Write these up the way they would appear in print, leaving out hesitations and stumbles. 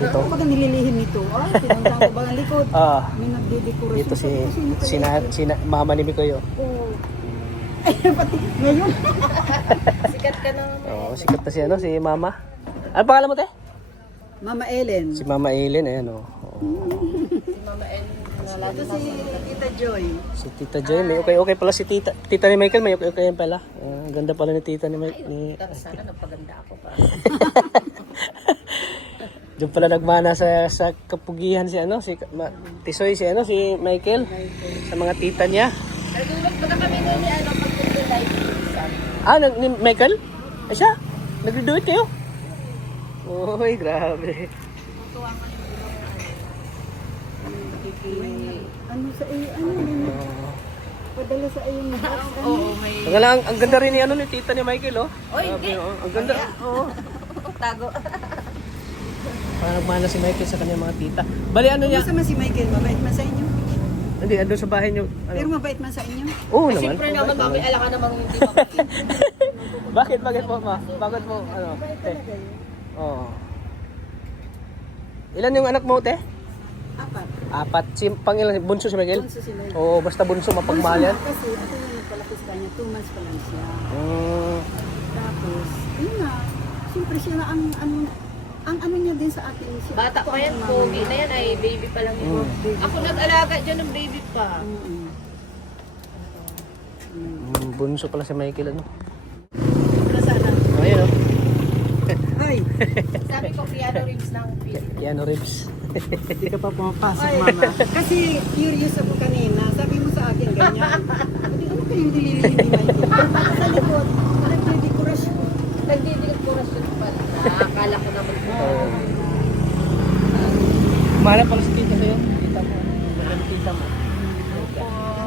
Dito. Ano ba nililihim nito? Ay, pinuntahan ko ba ang likod? May nagdedekorasyon. Dito si mama ni Mikoy. Oh. Oo. Ay, pati ngayon. Sikat ka na naman. Oo, sikat na si mama. Ano pangalan mo, te? Mama Ellen. Si Mama Ellen, ayan oh. Si Mama Ellen. Ito si Tita Joy. Si Tita Joy, may okay pala si Tita ni Michael, may okay yan pala. Ang ganda pala ni Tita ni Michael. Sana nagpaganda ako pa. Diyan pala nagmana sa kapugihan si Tisoy si Michael sa mga tita niya. Nagulog ba na kami nun ni pag-live. Ni Michael? Ay siya? Nag-do it kayo? Oy, grabe. Ano sa iyo? Padala sa iyo na. Oo, may... Ang ganda rin ni tita ni Michael, oh. Oy, Grabe, oh. Ang ganda. Oo. tago. Parang nagmana si Michael sa kanyang mga tita. Bali niya? Kumusta man si Michael? Mabait man sa inyo? Hindi, ando sa bahay niyo. Pero mabait man sa inyo? Oo naman. Siyempre naman, mami, alam ka namang hindi mabait. Bakit po, ma? Bakit mo, te? Oo. Ilan yung anak mo, te? Apat. Pangilan, bunso si Michael? Bunso si Michael. Oo, basta bunso, mapagmahal yan. Kasi ito yung nagpalaki sa kanya, 2 months pa lang siya. Tapos, yun na. Siyempre siya na ang ano niya din sa atin. Siya, Bata pa yan, pogi na yan, ay baby pa lang yun. Ako nag-alaga dyan ng baby pa. Bunso pala si Michael, ano? Para sana. Ayun, oh. Ay, Sabi ko, piano ribs lang. Piano ribs. hindi ka pa pumapasok, mama. Kasi curious ako kanina. Sabi mo sa akin ganyan. Sabi, ano kayong dililihim ni Michael? Sa likod, nagdidekorasyon. Nagdidekorasyon pala. Akala ko naman po. Mahal pala si tita sa'yo. Tita mo. Mahal tita mo.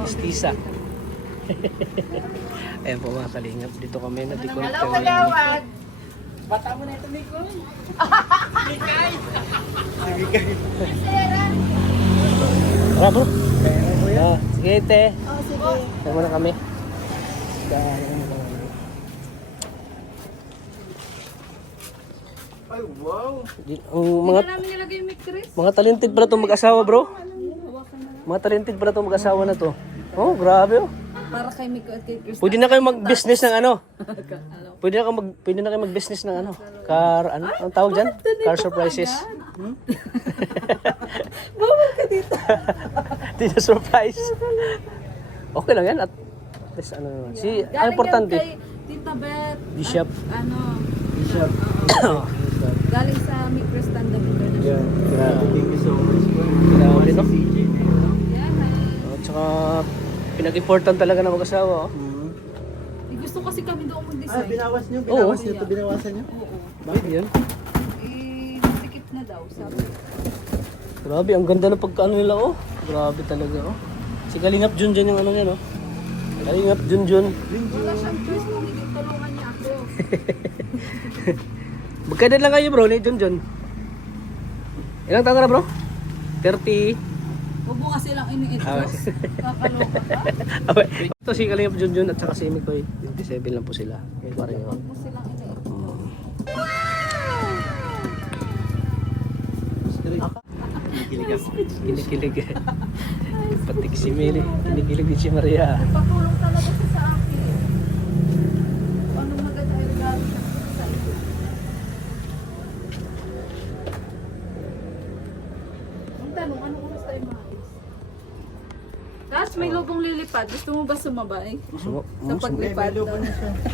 Miss Tisa. Ayan po mga kalingap. Dito kami na-decorate Hello, kami. Kalawad! Bata mo na ito, Mikoy. Tara bro. Sige te. Oh, sige. Tama na kami. Ay, wow. Ang namin nilagay yung microwave. mga talented pala itong mag-asawa bro. Mga talented pala itong mag-asawa na to. Oh, grabe oh. Para kay Miko at kay Chris. Pwede na kayo mag-business ng ano? Pwede na kayo mag-business ng ano? Ang tawag dyan? Car surprises. Bawal ka dito. Dito surprise. Okay lang yan at least ano naman. Ang importante. Tita Beth. Bishop. Bishop. Galing sa Micro Stand Up International. Grabe. Thank you so much. Grabe no? Yeah. At saka pinag-important talaga na mag-asawa. Oh. Gusto kasi kami doon mag-design. Binawas niyo? Oo. Niyo ito? Binawasan niyo? Bakit yan? Tikit na daw, sabi. Grabe, ang ganda ng pagkaano nila oh. Grabe talaga oh. Si Kalingap Junjun yung ano yan oh. Kalingap Junjun. Wala siyang choice kung hindi tulungan niya ako. Magkailan lang kayo bro ni Junjun? Ilang taon ka na bro? 30? Huwag mo kasi lang ini-introduce. Kakaloka ka. Okay. Ito si Kalingap Junjun at saka si Mikoy. 27 lang po sila. May pareho. Huwag mo silang ini-introduce. Kinikilig. Patik si Mili. Kinikilig din si Maria. Patulong talaga siya sa akin. Ano maganda ay regalo siya sa iyo. Ang tanong, anong oras tayo maalis? Tapos may lubong lilipad. Gusto mo ba sumabay? Sa paglipad daw.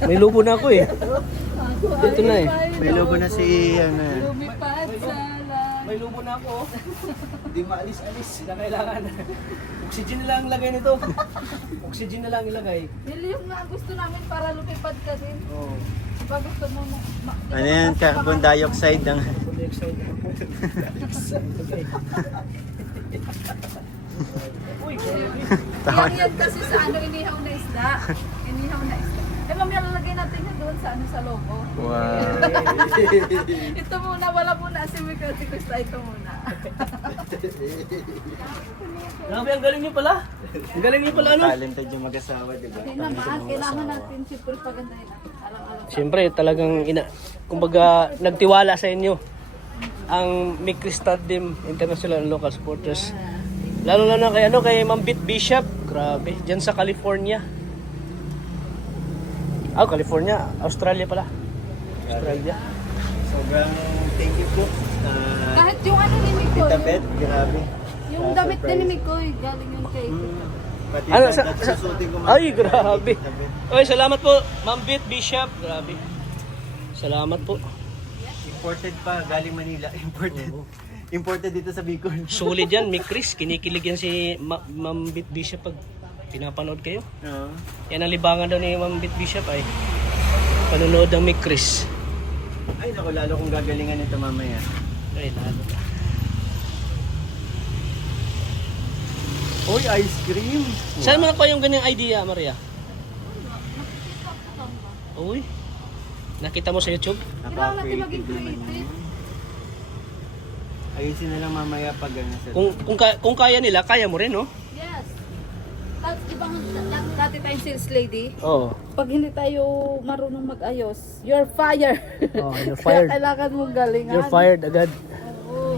May lubo na ako eh. Ako Dito na eh. May lobo na si lumipad sa lang. May lubo na ako. Hindi maalis-alis. Hindi na kailangan. Oxygen na lang ilagay nito. Oxygen na lang ilagay. Yun yung nga gusto namin para lumipad ka din. Oo. Pag gusto mo Ano yan? Carbon dioxide ang... yan kasi sa ano, inihaw na isda. Inihaw na isda. Eh, mamaya lalagay natin yun doon sa ano, sa logo. Wow. Ito muna, wala muna si Mika, si Krista, ito muna. Grabe, ang galing niyo pala. Ang galing niyo pala ano. Talented yung mag-asawa, di ba? Hindi naman, kailangan natin siyempre pagandahin natin. Alam-alam. Siyempre talagang kumbaga nagtiwala sa inyo. ang Mikris Stadium International and Local Supporters. Lalo na kay kay Ma'am Bit Bishop. Grabe, diyan sa California. California, Australia pala. Australia. Sobrang thank you po. Kahit yung ano ni Mikoy, Tita Beth, grabe. yung damit din ni Mikoy, galing yun kay Pati Ano, susutin ko ay, grabe. Tita Beth. Oy, salamat po, Ma'am Bit Bishop. Grabe. Salamat po. Imported pa, galing Manila. Imported. Imported dito sa Bicol. Solid yan, Mikris. Kinikilig yan si Ma'am Bit Bishop pag pinapanood kayo. Oo. Yan ang libangan daw ni Ma'am Bit Bishop ay panonood ng Mikris. Ay, naku, lalo kong gagalingan nito mamaya. Ay, lalo na. Uy, ice cream! Saan mo nakuha yung ganyang idea, Maria? Uy, nakita mo sa YouTube? Kailangan natin maging Napaka-creative naman creative. yun. Ayusin na lang mamaya pag ano sa... Kung kaya nila, kaya mo rin, no? Yes. Tapos di ba dati tayong sales lady? Oo. Pag hindi tayo marunong mag-ayos, you're fired. Oh, you're Kaya fired. kailangan mong galingan. You're fired agad. Oo.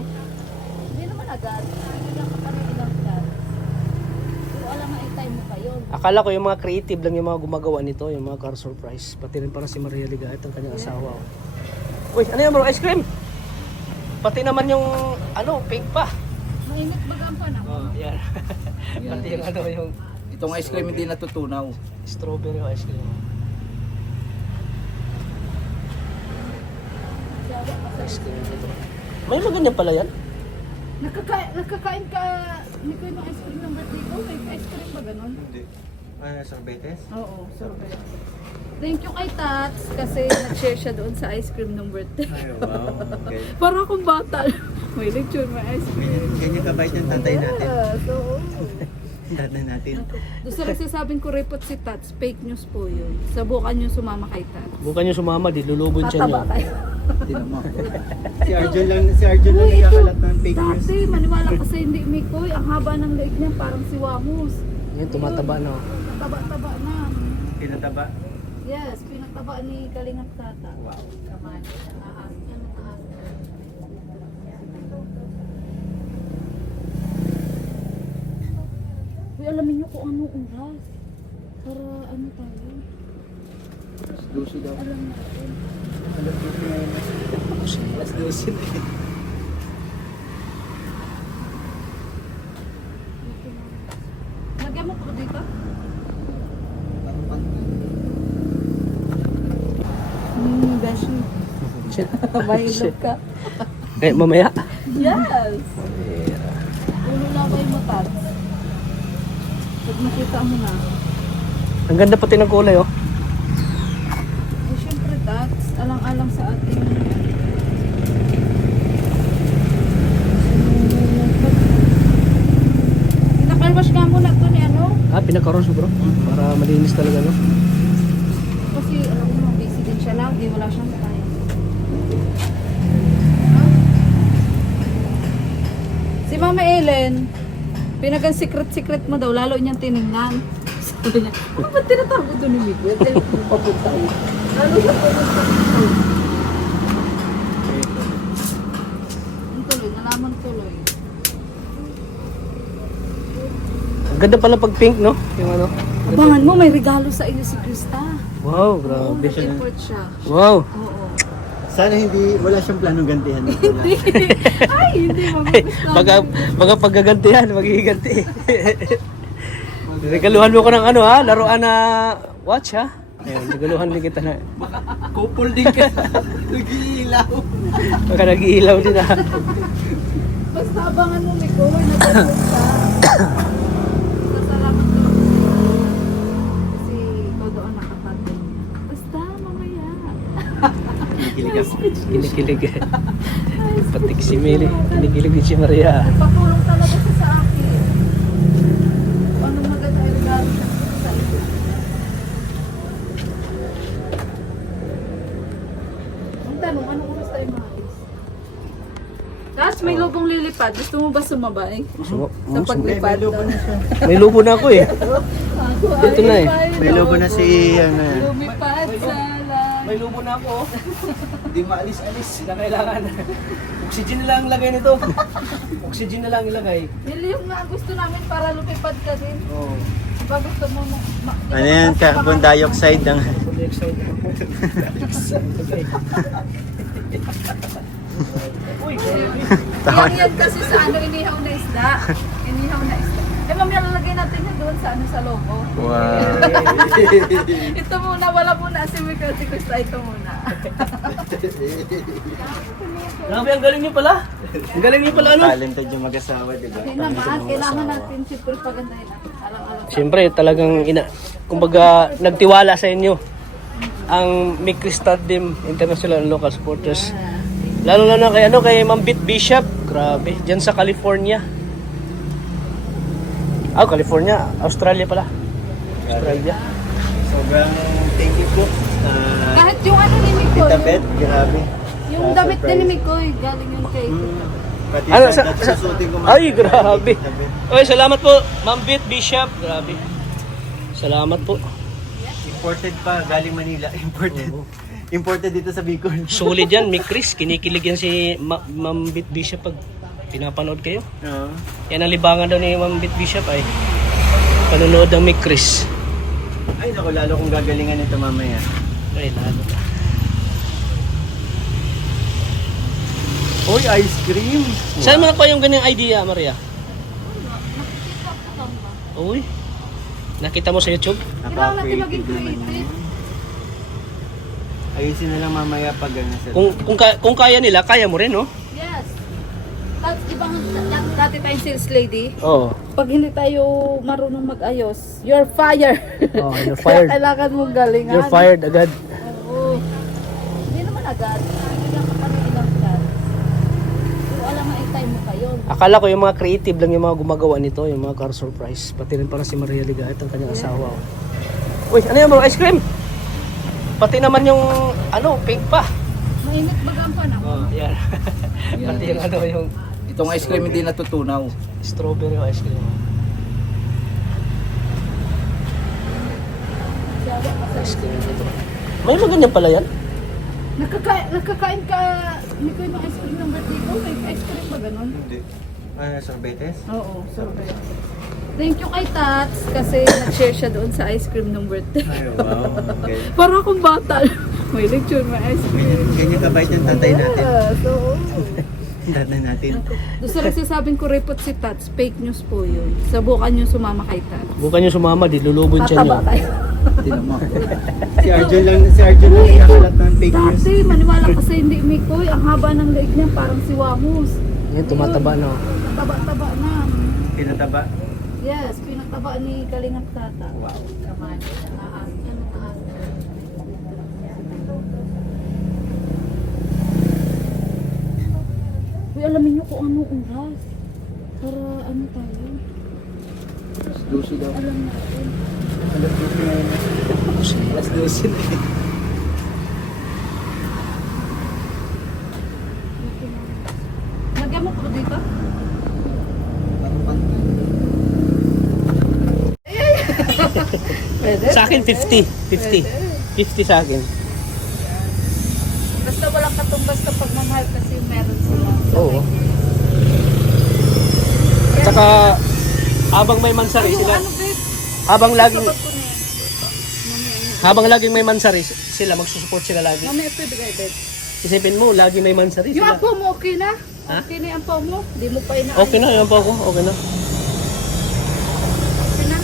Hindi naman agad. Bigyan ka pa ng ilang chance. Pero alam nga, i-time mo pa yun. Akala ko yung mga creative lang yung mga gumagawa nito, yung mga car surprise. Pati rin para si Maria Ligait, ang kanyang asawa. Oh. Uy, ano yan bro? Ice cream? Pati naman yung, pink pa. Mainit baga ang panahon. Oh, yan. Pati yung yung Itong ice cream hindi natutunaw. strawberry ice cream. Ice cream ito. May mga ganyan pala yan? Nakakain ka, hindi ko yung ice cream ng birthday ko. May ice cream ba ganun? Hindi. Ano, sorbetes? Oo, sorbet. Thank you kay Tats kasi nag-share siya doon sa ice cream ng birthday. Ay, wow. Okay. Para akong bata. May lecture, may ice cream. Ganyan kabait ng tatay natin. Yes, oo. Tatay natin. Doon sa nagsasabing ko report si Tats, fake news po yun. Sabukan nyo sumama kay Tats. Bukan yung sumama, di lulubon siya Tataba niya. kayo. Hindi naman. Si Arjun lang nagkakalat ng fake news. Dati, maniwala ka sa hindi, Mikoy. Ang haba ng leeg niya, parang si Wamos. Yan, tumataba na. Taba-taba na. Tinataba. Yes, pinataba ni Kalingap Tata. Wow. Kaman. Ahas. Ano ahas? Uy, alamin niyo kung anong oras. Para ano tayo. Lucy daw. Alam natin. Alas 12 na eh. Lagyan mo ko dito? Beshi. Mahilog ka. Mamaya. Yes! Ulo na kayo matat. Pag nakita mo na. Ang ganda pati ng kulay, oh. Eh, syempre, Tats, alang-alang sa ating... Pinakalwash ka muna ito ni ano? Pinakaros bro. Para malinis talaga, no? Kasi, alam mo, busy din siya lagi. Wala siyang time. Si Mama Ellen, pinagang secret-secret mo daw, lalo niyang tinignan. Sabi niya, ano ba tinatago ito ni Miguel? Dahil papunta yun. Lalo siya pumunta dito. Ang tuloy, nalaman tuloy. Ang ganda pala pag pink, no? Yung ano. Abangan mo, may regalo sa iyo si Krista. Wow, Oo, grabe. nag-import siya. Wow. Oo. Sana wala siyang planong gantihan dito. Ay, hindi, magugustuhan. Baga paggagantihan, magigiganti. Regaluhan mo ko ng laruan na watch, ha? Ayun, regaluhan din kita na. Couple din ka. Nag-iilaw. Baka nag-iilaw din, ha? Basta abangan mo, Miko, nag-import ka. Sasalamat ko. Kasi ikaw doon nakapatid. Basta, mamaya. Kinikilig. Patik si Mili. Kinikilig din si Maria. Nagpatulong talaga siya sa akin. Kung anong maganda ay regalo siya sa iyo. Ang tanong, anong oras tayo maalis? Tapos may lubong lilipad. Gusto mo ba sumabay? Sa paglipad. May lubo na ako, eh. Ito na, eh. May lobo na si Lumipad sa May lubo na ako. Hindi maalis-alis. Na kailangan. Oxygen na lang lagay nito. Oxygen na lang ilagay. Yung nga gusto namin para lumipad ka din. Oo. Diba gusto mo Ano yan? Carbon dioxide ang... Carbon dioxide. Okay. Uy, Yan kasi sa ano, inihaw na isda. Inihaw na isda. Eh, mamaya lalagay natin yun doon sa ano, sa logo. Wow. Ito muna, wala muna si Mika. Si Krista, ito muna. grabe, ang galing niyo pala. Ang galing niyo pala, ano? Talented yung mag-asawa, di ba? Hindi naman, kailangan natin siyempre pagandahin natin. Alang-alang. Siyempre, talagang kumbaga, nagtiwala sa inyo ang Mikri Stadium International and Local Supporters. Lalo na kay Ma'am Bit Bishop. Grabe, diyan sa California. California, Australia pala. Australia. Sobrang thank you po. Kahit yung ano ni Mikoy, Tita Beth, grabe. yung damit din ni Mikoy, galing yun kay Pati Ano, sa sa- susutin ko. Ay, grabe. Okay, salamat po, Ma'am Bit Bishop. Grabe. Salamat po. Imported pa, galing Manila. Imported. Imported dito sa Bicol. Solid yan, Mikris. Kinikilig yan si Ma'am Bit Bishop pag pinapanood kayo. Oo. Yan ang libangan daw ni Ma'am Bit Bishop ay panonood ng Mikris. Ay, naku, lalo kong gagalingan ito mamaya. Ay, lalo. Uy, ice cream! Saan mo nakuha yung ganyang idea, Maria? Uy, nakita mo sa YouTube? Kailangan natin maging Napaka-creative naman creative. yun. Ayusin na lang mamaya pag ano sa... Kung kaya nila, kaya mo rin, no? Yes. Tapos ibang dati tayong sales lady, Oo. pag hindi tayo marunong mag-ayos, you're fired. Oh, you're fired. Kailangan mong galingan. You're fired agad. Oo. Hindi naman agad. Ilang ka kami ilang plan. Pero alam nga, i-time mo pa yun. Akala ko yung mga creative lang yung mga gumagawa nito, yung mga car surprise. Pati rin para si Maria Ligait, ang kanyang asawa. Oh. Uy, ano yan bro? Ice cream? Pati naman yung, pink pa. Mainit baga ang panahon. Oh, yan. Pati yung yung Itong ice cream hindi natutunaw. strawberry ice cream. Ice cream dito. May mga ganyan pala yan? Nakakain ka, hindi ko yung ice cream ng birthday ko. May ice cream ba ganun? Hindi. Ano, sorbetes? Oo, sobrang. Thank you kay Tats kasi nag-share siya doon sa ice cream ng birthday. Ay, wow. Okay. Para akong bata. May lecture, may ice cream. Ganyan kabait yung tatay natin. Yeah, so, Tatay natin. gusto rin sasabing ko report si Tats, fake news po yun. Sabukan nyo sumama kay Tats. Bukan nyo sumama, di lulubon siya nyo. Tataba tayo. Hindi naman. Si Arjun lang nakakalat ng fake news. Dati, maniwala ka sa hindi Mikoy, ang haba ng leeg niya parang si Wamos. Yan, tumataba na. Taba-taba na. Pinataba. Yes, pinagtaba ni Kalingap Tata. Wow. Kaman. Uy, alamin niyo kung ano oras. Para ano tayo. Lucy daw. Alam natin. Alas 12 na eh. Lagyan mo ko dito? Pwede? Sa akin, 50. 50. 50 sa akin. Basta walang katumbas kapag mamahal kasi meron sila. Oo. At saka, habang may mansari sila, Ano babe? habang laging, Sabat ko na yan. habang laging may mansari sila, magsusupport sila lagi. Mamaya ito ibigay babe. Isipin mo, lagi may mansari Yung sila. apo mo okay na? Ha? Okay na yung apo mo? Di mo pa ina. Okay na, yan po ako. Okay na. Okay na?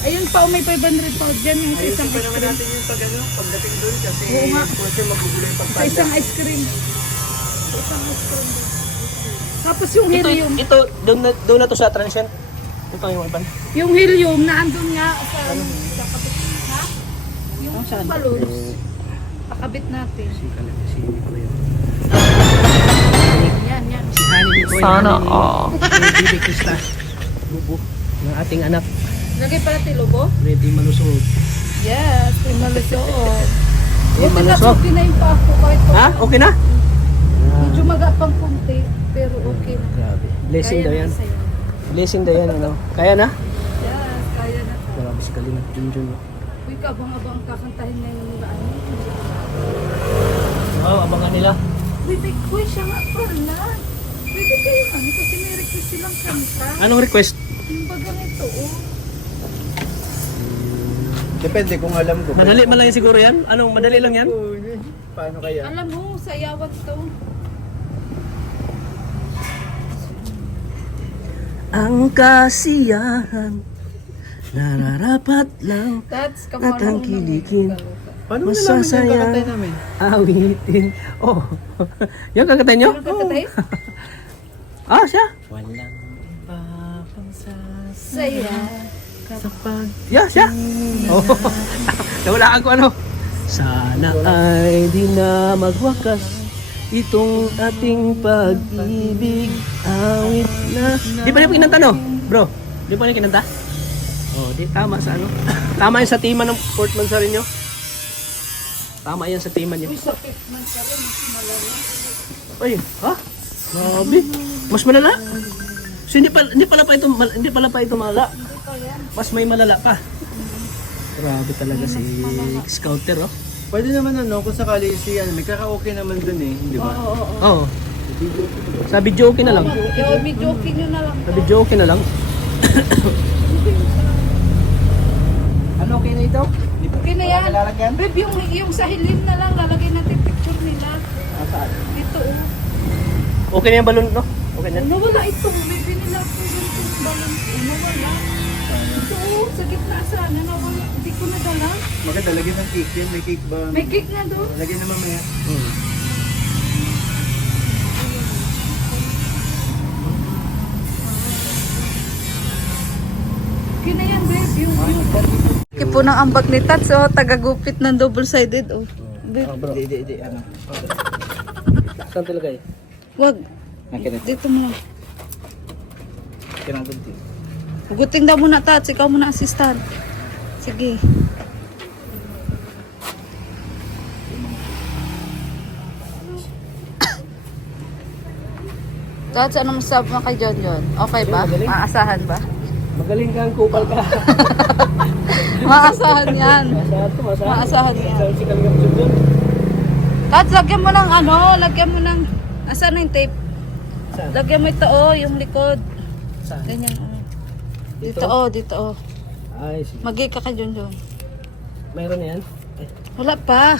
Ayun pa, may 500 pa dyan yung sa isang ice cream. yung pag pagdating doon kasi Oo nga. kasi magugulo yung Sa isang ice cream. Sa isang ice cream. Tapos yung Ito, helium. doon na to sa transient. Ito yung iban. Yung helium na andun nga sa kabit. Ha? Yung balloons. Pakabit natin. Yan, yan. Sana all. Baby Krista. Bubo ng ating anak. Lagay pala tilobo? Ready malusog. Yes, malusog. Buti na malusog. okay na yung pako kahit Ha? Okay na? medyo magapang kunti, pero okay na. Grabe. Blessing Kaya daw na yan. sa'yo. Blessing daw yan, ano? Kaya na? Yes, kaya na. Grabe si Kalingat Junjun. Uy, kabang-abang kakantahin na yung ano. Oo, abangan nila. Bibig ko siya nga pala. Pwede kayo ano kasi may request silang kanta. Anong request? Yung baga nito, oh. Depende kung alam ko. Madali man lang yan siguro yan? Anong madali lang yan? Paano kaya? Alam mo, sayawan to. Ang kasiyahan nararapat lang That's at ang kilikin Paano mo nalaman yung masasaya kakantay namin? awitin. Oh, yung kakatay nyo? Ano kakatay? Ah, siya. Walang papansas Saya. sa pag... Yeah, siya. Oh, nawalaan ko ano. Sana ay di na magwakas itong ating pag-ibig, awit na. Di pa rin kinanta no? Bro, di pa rin kinanta? Oh, di tama sa ano. Tama yun sa tima ng Port Manzarin nyo. Tama yan sa tima nyo. Uy, sakit man sa rin. Ay, ha? Grabe. Mas malala? So hindi pala pa ito malala. Mas may malala pa. Grabe talaga si Scouter, oh. Pwede naman ano, kung sakali si ano, may karaoke naman dun eh, di ba? Oo. Sa video okay na lang. Video okay nyo na lang. Sa video okay na lang. Ano okay na ito? Okay na yan. Lalagyan? Babe, yung sa hilim na lang, lalagay natin picture nila. Saan? Ito, oh. Okay na yung balon, no? Okay na. Nawala ito. May binila ko yung balon. Nawala. Ito, oh, sa gitna sana. Nawala. Hindi ko nadala. Maganda, lagyan ng cake yan. May cake ba? May cake na doon. Lagyan na mamaya. Okay na yan, babe. Yung. Okay po ng ambag ni Tats, oh. Tagagupit ng double-sided, oh. Babe, Di, ano. Saan ito lagay? wag. Nakinit. Dito mo lang. Kinanggunti. Hugutin daw muna, Tats. Ikaw muna assistant. Sige. Tats, ano masasabi mo kay John John? Okay ba? Magaling. Maasahan ba? Magaling kang kupal ka. Maasahan yan. Masahan to, masahan. Maasahan yan. Si Kaligam Sundon. Tats, lagyan mo ng ano, lagyan mo ng... Asan na yung tape? Saan? Lagyan mo ito, oh, yung likod. Saan? Ganyan, oh. Dito, Dito? oh, dito, oh. Ay, sige. Mag-gay ka kay John John. Mayroon na yan. Eh, Wala pa.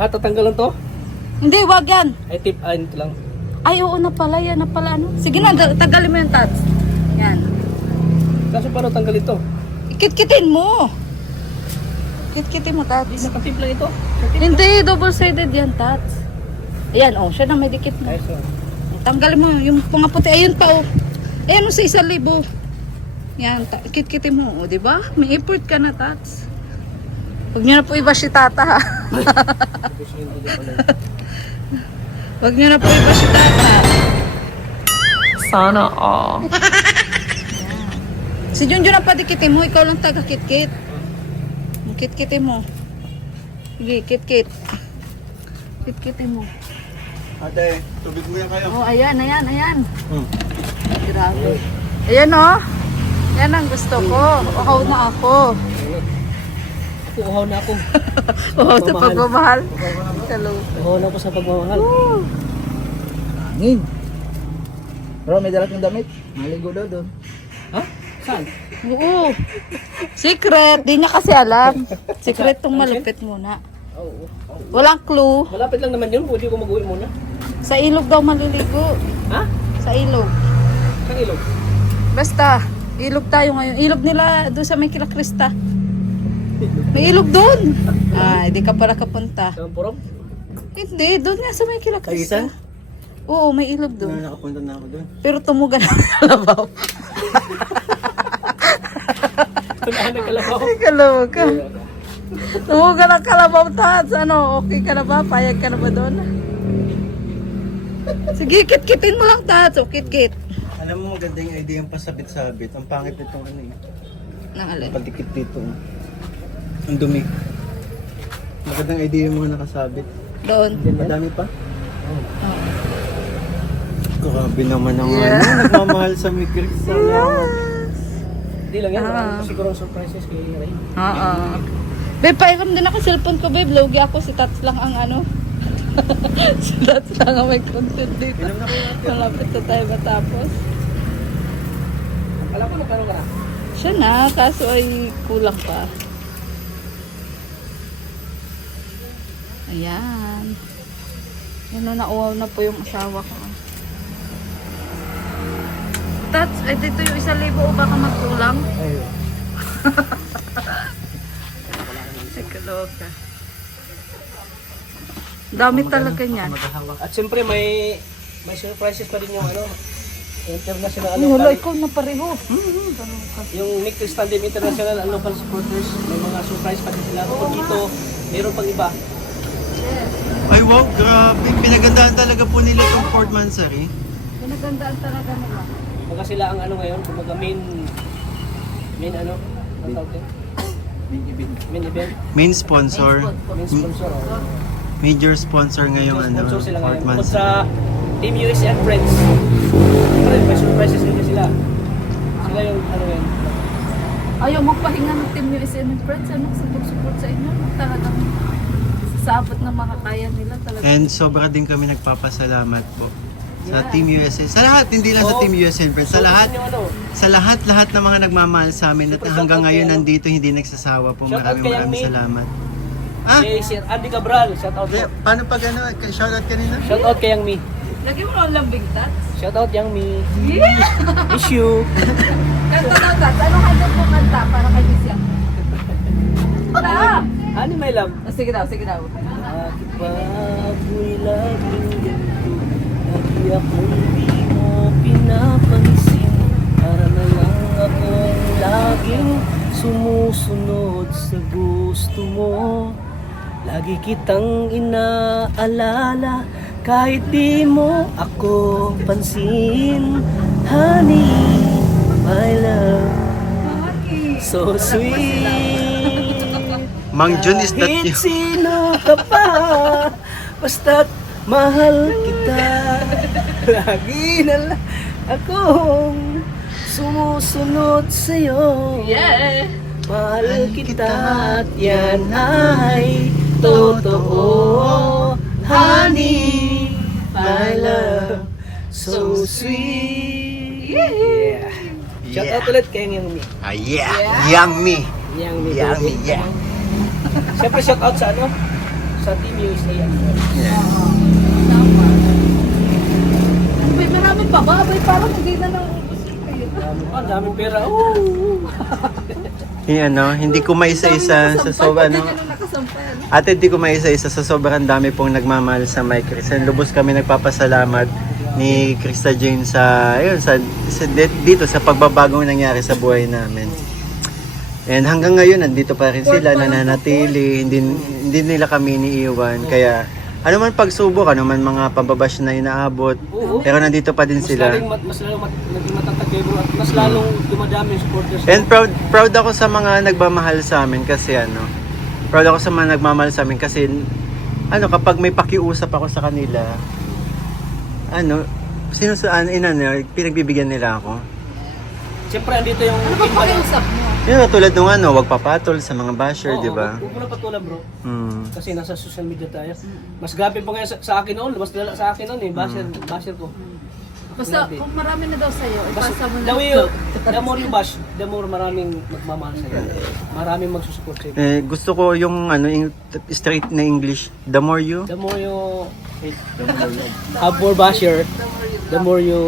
tatanggalan to? Hindi, wag yan. Ay, tip, ito lang. Ay, oo na pala, yan na pala, ano. Sige na, tagalin mo yung Tats. Yan. Kaso paano tanggal ito? Ikit-kitin mo. Ikit-kitin mo, Tats. Hindi nakatip lang ito. Hindi, double-sided yan, Tats. Ayan, oh, siya na may dikit mo. Ay, so. Tanggalin mo yung mga puti. Ayun pa, oh. Ayan, oh, sa 1,000. Yan, ikit-kitin mo, oh, di ba? May effort ka na, Tats. Huwag niyo na po iba si Tata, ha? Huwag niyo na po iba si Tata. Sana all. Si Junjun ang padikitin mo, ikaw lang taga-kit-kit. Kit-kitin mo. Sige, kit-kit. Kit-kitin mo. Ate, tubig mo yan kayo. Oh, ayan. Hmm. Grabe. Ayan, oh. Yan ang gusto ko. Uhaw na ako. Uhaw na ako. Uhaw sa pagmamahal. Hello. Uhaw na ako sa pagmamahal. Hangin. Bro, may dalat ng damit. Maligo daw doon. Ha? Saan? Oo. Secret. Di niya kasi alam. Secret tong malupit muna. Oo. Walang clue. Malapit lang naman yun. Pwede ko mag-uwi muna. Sa ilog daw maliligo. Ha? Sa ilog. Saan ilog? Basta, ilog tayo ngayon. Ilog nila doon sa may Kila Krista. May ilog doon. Ah, hindi ka para kapunta. Saan purong? Hindi, doon nga sa may Kila Krista. Kaisan? Oo, may ilog doon. Nakapunta na ako dun. Pero tumuga na ang kalabaw. Tulaan ng kalabaw. Ay, kalabaw ka. Tumuga na ang kalabaw, Tats. Ano, okay ka na ba? Payag ka na ba doon? Sige, kit-kitin mo lang, Tats. O, kit-kit. Alam mo maganda yung idea yung pasabit-sabit. Ang pangit nitong ano eh. Nang alin? Patikit dito. Ang dumi. Magandang idea yung mga nakasabit. Doon. Madami pa? Oo. Grabe naman ang Yeah. ano. Nagmamahal sa Mikri. Salamat. Hindi lang yan. Ah. Siguro surprises kay Ray. Oo. Babe, pairam din ako cellphone ko, babe. Logi ako, si Tats lang ang ano. Si Tats lang ang may content dito. Malapit na tayo matapos. Alam ko, nagkaroon ka na. Siya na, kaso ay kulang pa. Ayan. Yan na, nauwaw na po yung asawa ko. Tats, ay dito yung 1,000 o baka magkulang? Ayun. Kaloka. Dami talaga niyan. At siyempre may surprises pa din yung ano, international Wala, local. ikaw na pareho. Yung Nick Standim International and local supporters, may mga surprise pa din sila. Kung dito, mayroon pang iba. Ay wow, grabe. Pinagandaan talaga po nila itong Fort Mansari. Pinagandaan talaga nila. Kumbaga sila ang ano ngayon, kumbaga main ano, ang tawag din? Main event, Main sponsor. main sponsor. Oh. Major sponsor ngayong Main ano, sponsor sila Fort ngayon. Bukod Mansari. sa Team USA and Friends, may surprises din sila. Sila yung ano ngayon. Ayaw magpahinga ng Team USA and Friends. Ano? Support sa inyo. Talagang sa abot ng mga kaya nila talaga. And sobra din kami nagpapasalamat po sa Team USA. Sa lahat, hindi lang sa Team USA and Friends. Sa lahat, Yung ano, sa lahat ng mga nagmamahal sa amin at Super hanggang shoutout ngayon kay ano. nandito hindi nagsasawa po. Shoutout kay Maraming Yang Mi. salamat. Ah, kay Sir Andy Cabral, shout out po. paano pag ano, shoutout kanina? Shout out kay Yang Mi. Lagi mo lang lambing, Tats. Shout out Yang Mi. Miss you. Kanta daw, Tats. Anong handog mo kanta para kay Bisya? Kanta! Ano may love? Sige daw, sige daw. Bakit ba ako'y laging ganito? Lagi akong di mo pinapansin. Para na lang akong laging sumusunod sa gusto mo. Lagi kitang inaalala kahit di mo ako pansin. Honey, my love, so sweet. Mang Jun, is that Kahit you? sino ka pa, basta't mahal kita. Lagi na lang akong sumusunod sa'yo. Yeah! Mahal kita at yan ay totoo. Honey, my love, so sweet. Yeah. Shout out ulit kay Yang Mi. Ah, yeah. Yang Mi. Yang Mi. Yang Mi, yeah. Siyempre shout out sa ano? Sa Team USA and Friends. Tama. May maraming pa ba? Abay, parang hindi na nang... Ang daming pera. Ooh. Hindi ko maisa-isa sa sobrang ano. Ate, hindi ko maisa-isa sa sobrang dami pong nagmamahal sa My Chris. And lubos kami nagpapasalamat ni Krista Jane sa dito sa pagbabagong nangyari sa buhay namin. And hanggang ngayon nandito pa rin sila, nananatili, hindi nila kami iniiwan. Kaya ano man pagsubok, ano man mga pambabash na inaabot, pero nandito pa din sila. Mas lalong naging matatag at mas lalong dumadami yung supporters. And proud ako sa mga nagmamahal sa amin kasi proud ako sa mga nagmamahal sa amin kasi kapag may pakiusap ako sa kanila, pinagbibigyan nila ako. Siyempre andito yung Ano ba pakiusap mo? Yun, tulad nung wag papatol sa mga basher, di ba? Huwag mo na patulan bro. Hmm. Kasi nasa social media tayo. Mas grabe pa ngayon sa akin noon. Mas lala sa akin noon eh. Basher ko. Basta kung marami na daw sa'yo, ipasa mo na. The more you bash, the more maraming magmamahal sa'yo. Maraming magsusupport sa'yo. Gusto ko yung straight na English. The more you... The more you have more basher, the more you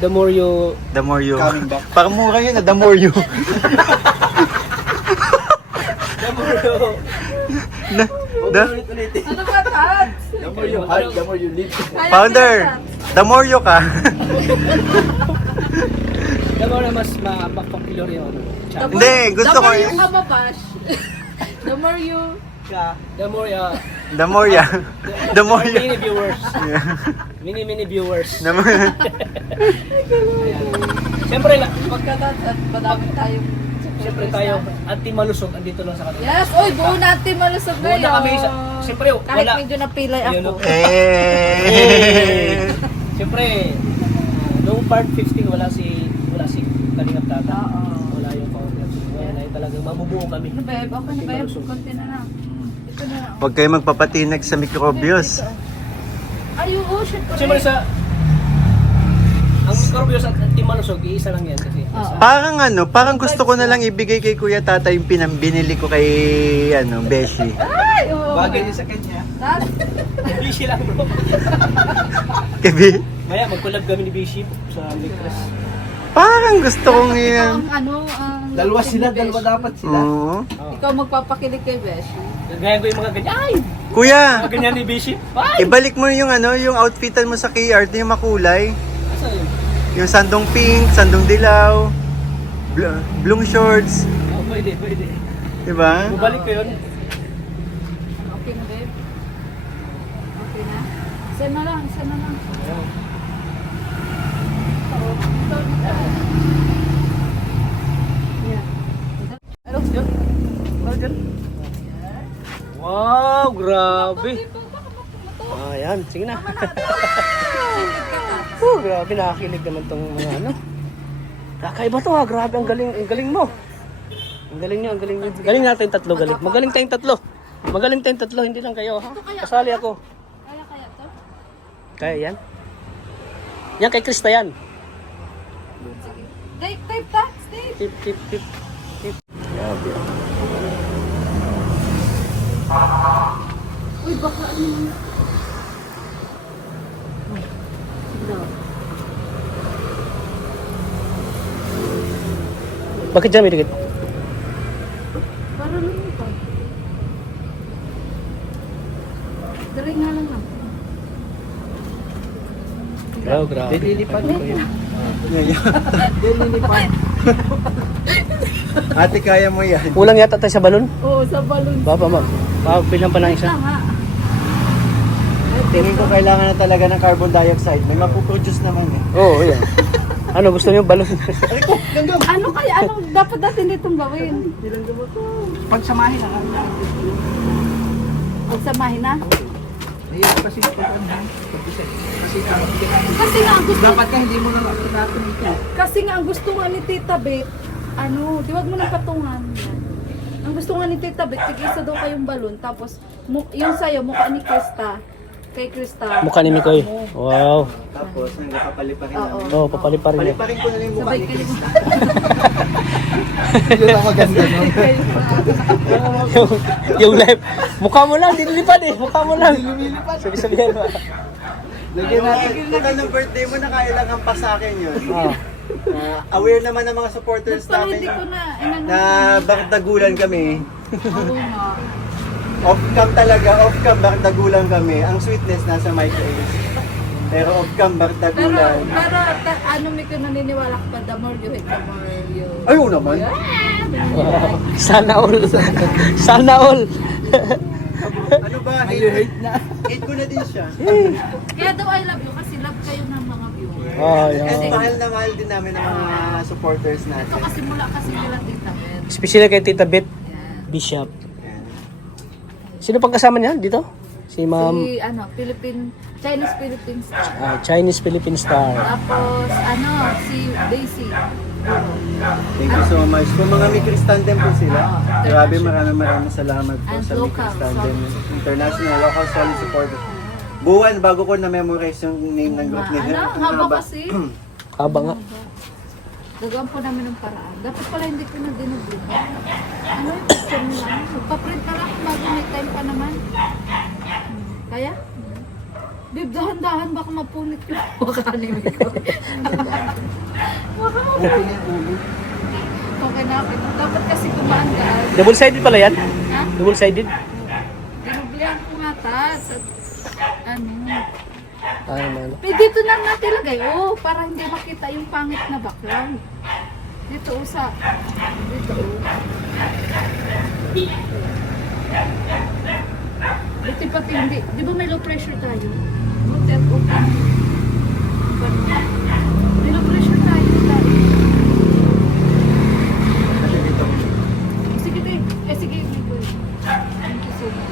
The more you... Parang mura yun the more you... the more you ulit-ulit. Ano ba, Tats? The more you hard, the more you live. Founder, the more you ka. The more na mas ma-popular yung channel. Hindi, gusto The ko more you yun. kamabash, the more you... The more The more ya. The more you... many viewers. Many viewers. The more... Siyempre, Pagka-Tats at madami tayong... siyempre tayo, anti malusog, andito lang sa kanila. Yes! Oy, buo natin malusog Buo na kami sa- siyempre, kahit wala. medyo napilay Yun, ako. Eh. Siyempre, noong part 15 wala si Kalingap Tata. Oo. Wala yung founder. Wala na yung talaga talagang mabubuo kami. Ano, babe? Okay na, babe? Konti na lang. Ito na lang. Huwag kayo magpapatinag sa mikrobyos. Ay, oo, shit. Kasi man sa... Ang microbios at timalusog, iisa lang yan kasi. Parang gusto ko na lang ibigay kay Kuya Tata yung binili ko kay Beshi. Ay, oo. Bagay niya sa kanya. Bishi lang bro. Kabi, Maya, mag-collab kami ni Bishi sa necklace. parang gusto kong Ikaw yan. ang ang Dalawa love sila, ni Beshi. dalawa dapat sila. Oo. Ikaw magpapakilig kay Beshi. Gagaya ko yung mga ganyan. Ay! Kuya, Mga ganyan ni Bishi. Ay! ibalik mo yung yung outfitan mo sa KR, yung makulay. Asa yun? Yung sandong pink, sandong dilaw, blue shorts, Oh, pwede. diba? Bubalik ko yun. Okay na, babe? Okay na? Isa na lang. Oo. Yeah. Ano? Wow, grabe. Ayan, sige na. Grabe, nakakilig naman tong mga ano. Kakaiba to ha, grabe, ang galing mo. Ang galing nyo. Galing natin tatlo, galing. Magaling tayong tatlo, hindi lang kayo ha. Kasali ako. Kaya to? Kaya yan? Yan kay Krista yan. Tape ta? Tape. Tip. Grabe. Uy, baka ano yun? Bakit dyan may dikit? Para lumipad. Dari nga lang lang. Oh, grabe. Dililipad ko yun. Ate, kaya mo yan. Kulang yata tayo sa balon? Oo, sa balon. Bilang pa ng isa. Tama. Tingin ko kailangan na talaga ng carbon dioxide. May mapuproduce naman eh. Oo, yan. Ano, gusto niyo balon? Ano kaya? Ano dapat natin ditong gawin? Pagsamahin ang ano. Pagsamahin na? Ayun kasi kasi Kasi nga ang gusto, dapat ka hindi mo na natin ito. kasi nga ang gusto nga ni Tita Bet, di wag mo nang patungan. Ang gusto nga ni Tita Bet, tig-isa daw kayong balon, tapos yung sayo, mukha ni Krista, kay Krista. Mukha ni Mikoy. Wow. Tapos, nagkapaliparin Oo. namin. Oo, papali pa rin yan. Paliparin ko na lang yung mukha Sabay ni kayo. Krista. Yun ang maganda no. Yung live. Mukha mo lang, dililipad eh. Mukha mo lang. Sabi-sabihan mo. Lagyan natin. Ito ng birthday mo, nakailangan pa sa akin yun. Ah. Aware naman ng mga supporters Pero namin hindi ko na, na bakdagulan kami. Oo nga. Off-cam talaga, off-cam bakdagulan kami. Ang sweetness nasa mic is. Pero off-cam Pero, bakdagulan. ano may ko naniniwala ka pa, the more you hate, the more you... Ayun naman. Wow. Sana all. Sana all. Ano ba? May hate na. Hate ko na din siya. Kaya daw I love you kasi love kayo ng mga viewers. Oh, And yeah. mahal na mahal din namin ng mga supporters Ito natin. kasi mula kasi nila Tita Bet. Especially kay Tita Bet Yan. Bishop. Sino pang kasama niya dito? Si Ma'am Chinese Philippine star. Chinese Philippine Star. Tapos, si Daisy. Thank you so much. Kung mga Mikris Tandem po sila, Oh, grabe maraming salamat po And sa local, Mikris Tandem International Local Solid Support. Buwan bago ko na-memorize yung name ng group nila. Ano? Haba kasi. Haba nga. Gagawin po namin ng paraan. Dapat pala hindi ko na dinubli. Ano yung picture nila? Magpa-print ka lang bago may time pa naman. Kaya? Babe, dahan-dahan baka mapunit yung mukha ni Miko. Baka mapunit. Okay na, okay na. Dapat kasi kumaan ka. Double-sided pala yan? Ha? Double-sided? Dinublihan ko nga ta. Ano? Ano? Dito lang natin lagay. Para hindi makita yung pangit na background. Dito usa. Dito. Buti pati hindi. Di ba may low pressure tayo? Buti at okay. May low pressure tayo. Sige din. Sige. Thank you so much.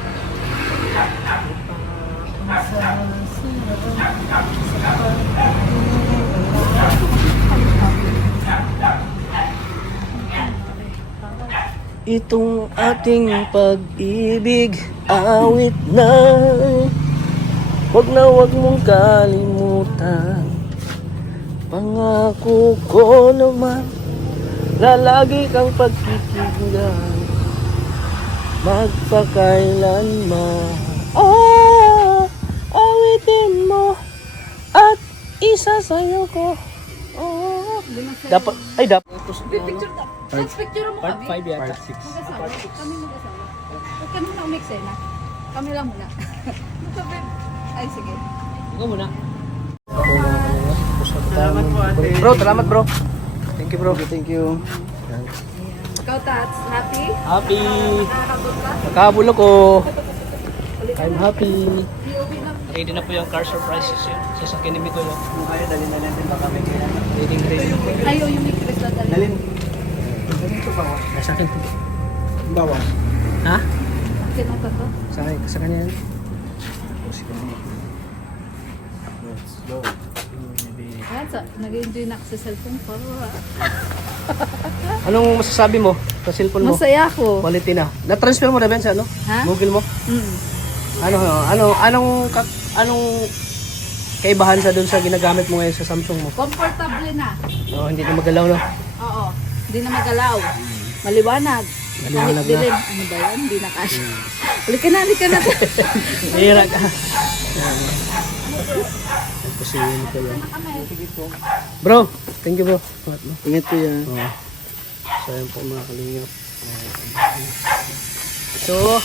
Itong ating pag-ibig, awit na. Huwag na huwag mong kalimutan. Pangako ko naman, lalagi kang pagkikinggan. Magpakailanman. Awitin mo at isasayo ko. Dapat, ay dapat. Picture daw. Let's picture mo Part kami. 5 yata. Mag-asawa. Kami mag-asawa. Huwag kami na umiksena. Kami lang muna. Ay, sige. Ikaw muna. Salamat po, ate. Bro, salamat bro. Thank you bro. Thank you. Ikaw, Tats, happy? Happy. Nakakabot ka? Nakahabol ako. I'm happy. POV lang. Ready na po yung car surprises yun. Sasakyan ni Miko yun. Kung kaya, dalhin na natin baka may kaya. Ready. Ayaw yung may crystal dali. Dalhin. Dalhin ko pa ako. Nasa akin. Bawas. Ha? Kinuha to? Sa kanya yan. Let's go. Ayan, nag-enjoy na ako sa cellphone ko. Anong masasabi mo sa cellphone mo? Masaya ako. Quality na. Na-transfer mo na ba yan sa ano? Ha? Google mo? Mm. Anong kaibahan sa doon sa ginagamit mo ngayon sa Samsung mo? Comfortable na. Oh, hindi na magalaw no? Oo. Hindi na magalaw. Maliwanag. Maliwanag Kahit na. dilim. Ano ba yan? Hindi na kasya. Halika na. Hira ka. Pusihin ko yan. Bro, thank you bro. Salamat mo. Ingat po yan. Oh. So yan po mga kalingap. So,